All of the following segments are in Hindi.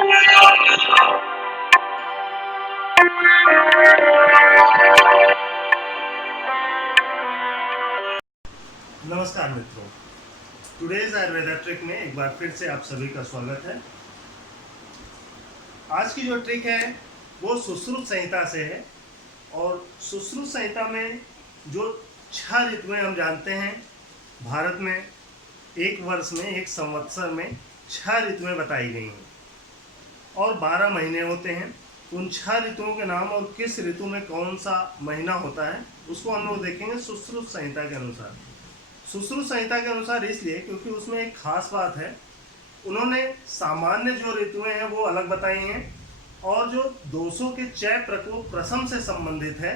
नमस्कार मित्रों, टुडेज आयुर्वेदा ट्रिक में एक बार फिर से आप सभी का स्वागत है। आज की जो ट्रिक है वो सुश्रुत संहिता से है और सुश्रुत संहिता में जो 6 ऋतुएं हम जानते हैं भारत में एक वर्ष में एक संवत्सर में 6 ऋतुएं बताई गई हैं और 12 महीने होते हैं। उन 6 ऋतुओं के नाम और किस ऋतु में कौन सा महीना होता है उसको हम लोग देखेंगे सुश्रुत संहिता के अनुसार। सुश्रुत संहिता के अनुसार इसलिए क्योंकि उसमें एक खास बात है, उन्होंने सामान्य जो ऋतुएं हैं वो अलग बताई हैं और जो दोषों के चय प्रकोप प्रशम से संबंधित है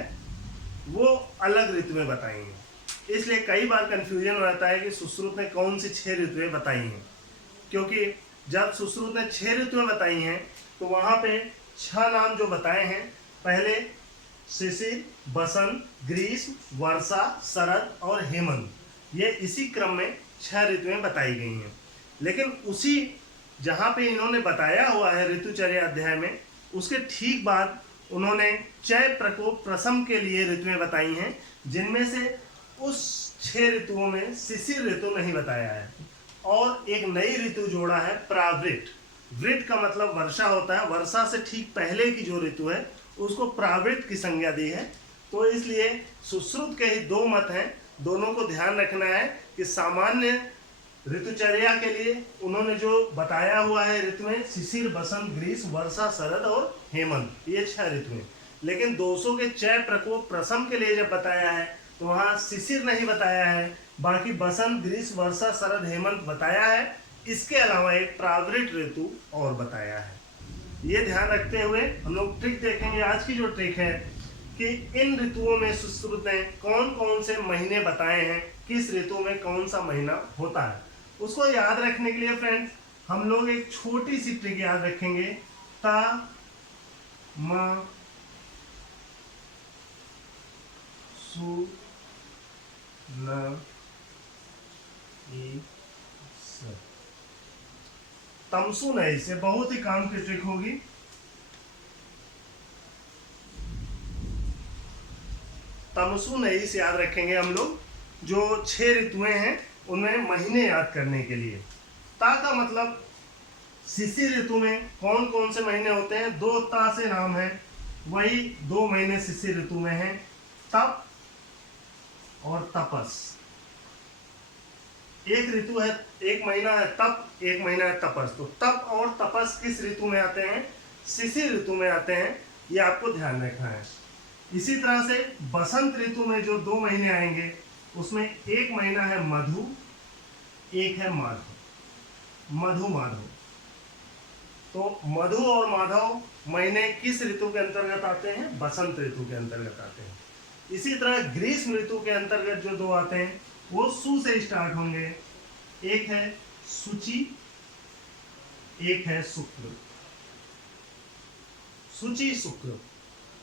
वो अलग ऋतुएं बताई हैं। इसलिए कई बार कन्फ्यूजन हो जाता है कि सुश्रुत ने कौन सी 6 ऋतुएं बताई हैं, क्योंकि जब सुश्रुत ने 6 ऋतुएं बताई हैं तो वहाँ पे 6 नाम जो बताए हैं, पहले शिशिर, बसंत, ग्रीष्म, वर्षा, शरद और हेमंत, ये इसी क्रम में 6 ऋतुएं बताई गई हैं। लेकिन उसी जहाँ पे इन्होंने बताया हुआ है ऋतुचर्या अध्याय में, उसके ठीक बाद उन्होंने चय प्रकोप प्रशम के लिए ऋतुएं बताई हैं, जिनमें से उस 6 ऋतुओं में शिशिर ऋतु नहीं बताया है और एक नई ऋतु जोड़ा है प्रावृट। वृट का मतलब वर्षा होता है, वर्षा से ठीक पहले की जो ऋतु है उसको प्रावृट की संज्ञा दी है। तो इसलिए सुश्रुत के ही 2 मत हैं, दोनों को ध्यान रखना है कि सामान्य ऋतुचर्या के लिए उन्होंने जो बताया हुआ है ऋतुएं शिशिर, बसंत, ग्रीष्म, वर्षा, शरद और हेमंत, ये 6 ऋतुएं। लेकिन दोषों के चय प्रकोप प्रशम के लिए जब बताया है तो वहाँ शिशिर नहीं बताया है, बाकी बसंत, ग्रीष्म, वर्षा, शरद, हेमंत बताया है। इसके अलावा एक प्रावृट ऋतु और बताया है। ये ध्यान रखते हुए हम लोग ट्रिक देखेंगे। आज की जो ट्रिक है कि इन ऋतुओं में सुश्रुत ने कौन कौन से महीने बताए हैं, किस ऋतु में कौन सा महीना होता है, उसको याद रखने के लिए फ्रेंड्स हम लोग एक छोटी सी ट्रिक याद रखेंगे। ता म सु न ई स। तमसु नहीं से बहुत ही काम की ट्रिक होगी। तमसु नहीं से याद रखेंगे हम लोग जो 6 ऋतुएं हैं उनमें महीने याद करने के लिए। ता का मतलब शिशिर ऋतु में कौन कौन से महीने होते हैं, 2 ता से नाम है, वही 2 महीने शिशिर ऋतु में हैं, तप और तपस। एक ऋतु है, एक महीना है तप, एक महीना है तपस। तो तप और तपस किस ऋतु में आते हैं, शिशिर ऋतु में आते हैं, ये आपको ध्यान रखना है। इसी तरह से बसंत ऋतु में जो 2 महीने आएंगे उसमें एक महीना है मधु, एक है माधव, मधु माधव। तो मधु और माधव महीने किस ऋतु के अंतर्गत आते हैं, बसंत ऋतु के अंतर्गत आते हैं। इसी तरह ग्रीष्म ऋतु के अंतर्गत जो 2 आते हैं वो सु से स्टार्ट होंगे, एक है शुचि, एक है शुक्र। शुचि शुक्र,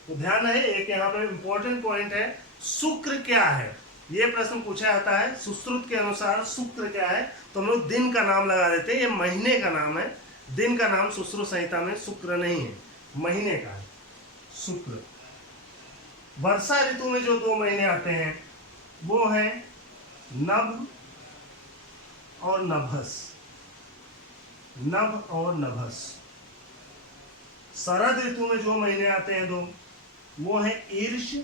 तो ध्यान है एक यहाँ पे इंपॉर्टेंट पॉइंट है, शुक्र क्या है, ये प्रश्न पूछा जाता है। सुश्रुत के अनुसार शुक्र क्या है, तो हम लोग दिन का नाम लगा देते हैं, ये महीने का नाम है। दिन का नाम सुश्रुत संहिता में शुक्र नहीं है, महीने का है शुक्र। वर्षा ऋतु में जो 2 महीने आते हैं वो है नभ और नभस, नभ और नभस। शरद ऋतु में जो महीने आते हैं 2 वो है ईर्ष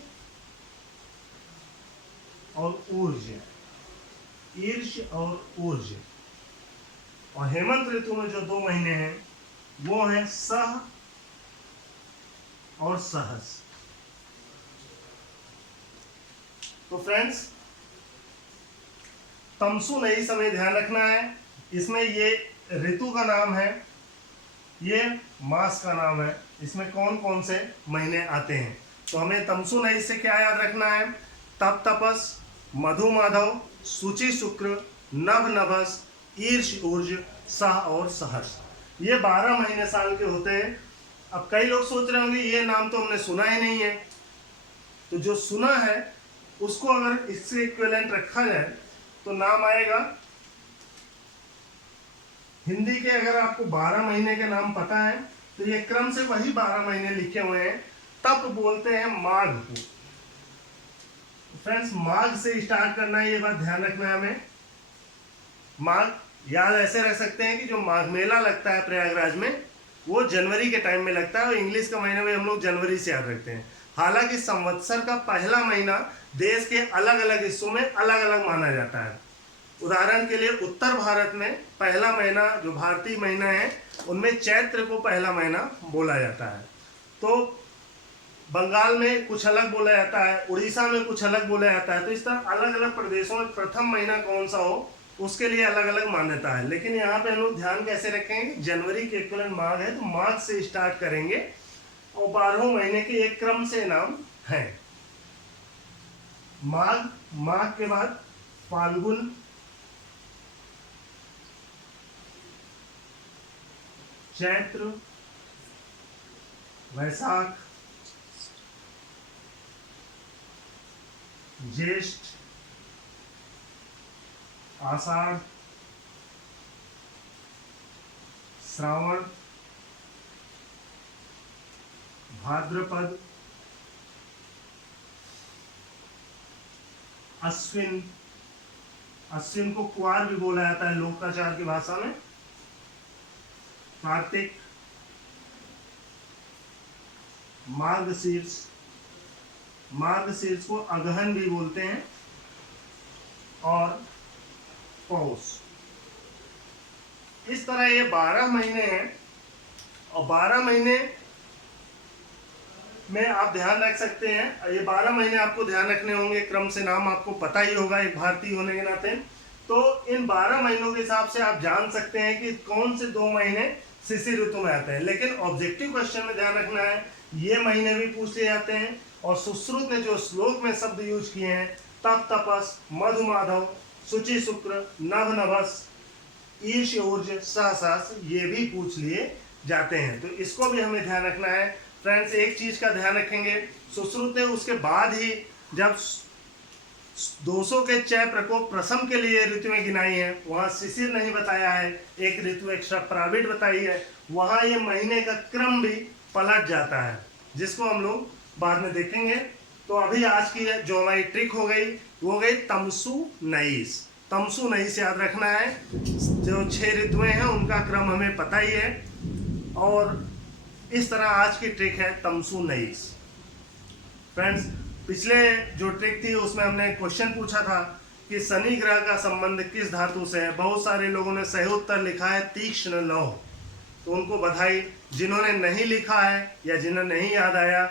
और ऊर्ज, ईर्ष और ऊर्ज। और हेमंत ऋतु में जो 2 महीने हैं वो है सह और सहस। तो फ्रेंड्स तमसु नहीं समय ध्यान रखना है, इसमें ये ऋतु का नाम है, ये मास का नाम है, इसमें कौन कौन से महीने आते हैं। तो हमें तमसु नहीं से क्या याद रखना है, तप तपस, मधु माधव, शुचि शुक्र, नभ नभस, ईर्ष ऊर्ज, सह और सहर्ष। ये 12 महीने साल के होते हैं। अब कई लोग सोच रहे होंगे ये नाम तो हमने सुना ही नहीं है, तो जो सुना है उसको अगर इससे इक्विवेलेंट रखा जाए तो नाम आएगा हिंदी के अगर आपको 12 महीने के नाम पता है तो ये क्रम से वही 12 महीने लिखे हुए हैं, तब बोलते हैं माघ को। फ्रेंड्स, माघ से स्टार्ट करना है, ये बात ध्यान रखना है हमें। माघ याद ऐसे रख सकते हैं कि जो माघ मेला लगता है प्रयागराज में, वो जनवरी के टाइम में लगता है, और इंग्लिश का महीना भी हम लोग जनवरी से याद रखते हैं। हालांकि संवत्सर का पहला महीना देश के अलग अलग हिस्सों में अलग अलग माना जाता है। उदाहरण के लिए उत्तर भारत में पहला महीना जो भारतीय महीना है, उनमें चैत्र को पहला महीना बोला जाता है। तो बंगाल में कुछ अलग बोला जाता है, उड़ीसा में कुछ अलग बोला जाता है। तो इस तरह अलग अलग प्रदेशों में प्रथम महीना कौन सा हो, उसके लिए अलग अलग मान्यता है। लेकिन यहाँ पे हम लोग ध्यान कैसे रखेंगे कि जनवरी के इक्विवेलेंट माघ है, तो माघ से स्टार्ट करेंगे और 12 महीने के एक क्रम से नाम है। माघ, माघ के बाद फाल्गुन, चैत्र, वैशाख, ज्येष्ठ, आषाढ़, श्रावण, भाद्रपद, अश्विन, अश्विन को कुआर भी बोला जाता है लोकाचार की भाषा में, कार्तिक, मार्गशीर्ष, मार्गशीर्ष को अगहन भी बोलते हैं, और पौष। इस तरह ये 12 महीने हैं, और 12 महीने में आप ध्यान रख सकते हैं। ये 12 महीने आपको ध्यान रखने होंगे, क्रम से नाम आपको पता ही होगा एक भारतीय होने के नाते। तो इन 12 महीनों के हिसाब से आप जान सकते हैं कि कौन से 2 महीने शिशिर ऋतु में आते हैं। लेकिन ऑब्जेक्टिव क्वेश्चन में ध्यान रखना है, ये महीने भी पूछ लिए जाते हैं। और सुश्रुत ने जो श्लोक में शब्द यूज किए हैं, तप तपस, मधु माधव, शुचि शुक्र, नभ नभस, ईश ऊर्ज, सहसास, ये भी पूछ लिए जाते हैं। तो इसको भी हमें ध्यान रखना है। फ्रेंड्स, एक चीज का ध्यान रखेंगे, सुश्रुत ने उसके बाद ही जब 200 के चय प्रकोप प्रसम के लिए ऋतु में गिनाई है, वहां शिशिर नहीं बताया है, एक ऋतु एक्स्ट्रा प्राइवेट बताई है, वहां ये महीने का क्रम भी पलट जाता है, जिसको हम लोग बाद में देखेंगे। तो अभी आज की जो हमारी ट्रिक हो गई, वो हो गई तमसु नईस। तमसु नईस याद रखना है। जो 6 ऋतुएं हैं उनका क्रम हमें पता ही है, और इस तरह आज की ट्रिक है तमसु नईस। फ्रेंड्स, पिछले जो ट्रिक थी उसमें हमने क्वेश्चन पूछा था कि शनि ग्रह का संबंध किस धातु से है। बहुत सारे लोगों ने सही उत्तर लिखा है तीक्ष्ण लौह, तो उनको बधाई। जिन्होंने नहीं लिखा है या जिन्हें नहीं याद आया,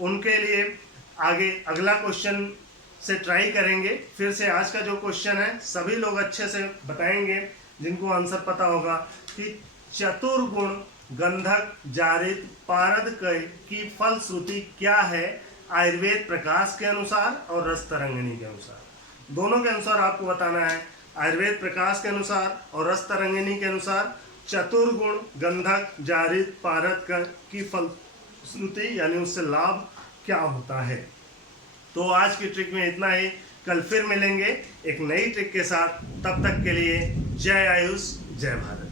उनके लिए आगे अगला क्वेश्चन से ट्राई करेंगे। फिर से आज का जो क्वेश्चन है सभी लोग अच्छे से बताएंगे जिनको आंसर पता होगा कि चतुर्गुण गंधक जारित पारद की फलश्रुति क्या है आयुर्वेद प्रकाश के अनुसार और रस तरंगिणी के अनुसार। दोनों के अनुसार आपको बताना है। आयुर्वेद प्रकाश के अनुसार और रस तरंगिणी के अनुसार चतुर्गुण गंधक जारित पारद की फलश्रुति यानी उससे लाभ क्या होता है। तो आज की ट्रिक में इतना ही। कल फिर मिलेंगे एक नई ट्रिक के साथ। तब तक के लिए जय आयुष, जय भारत।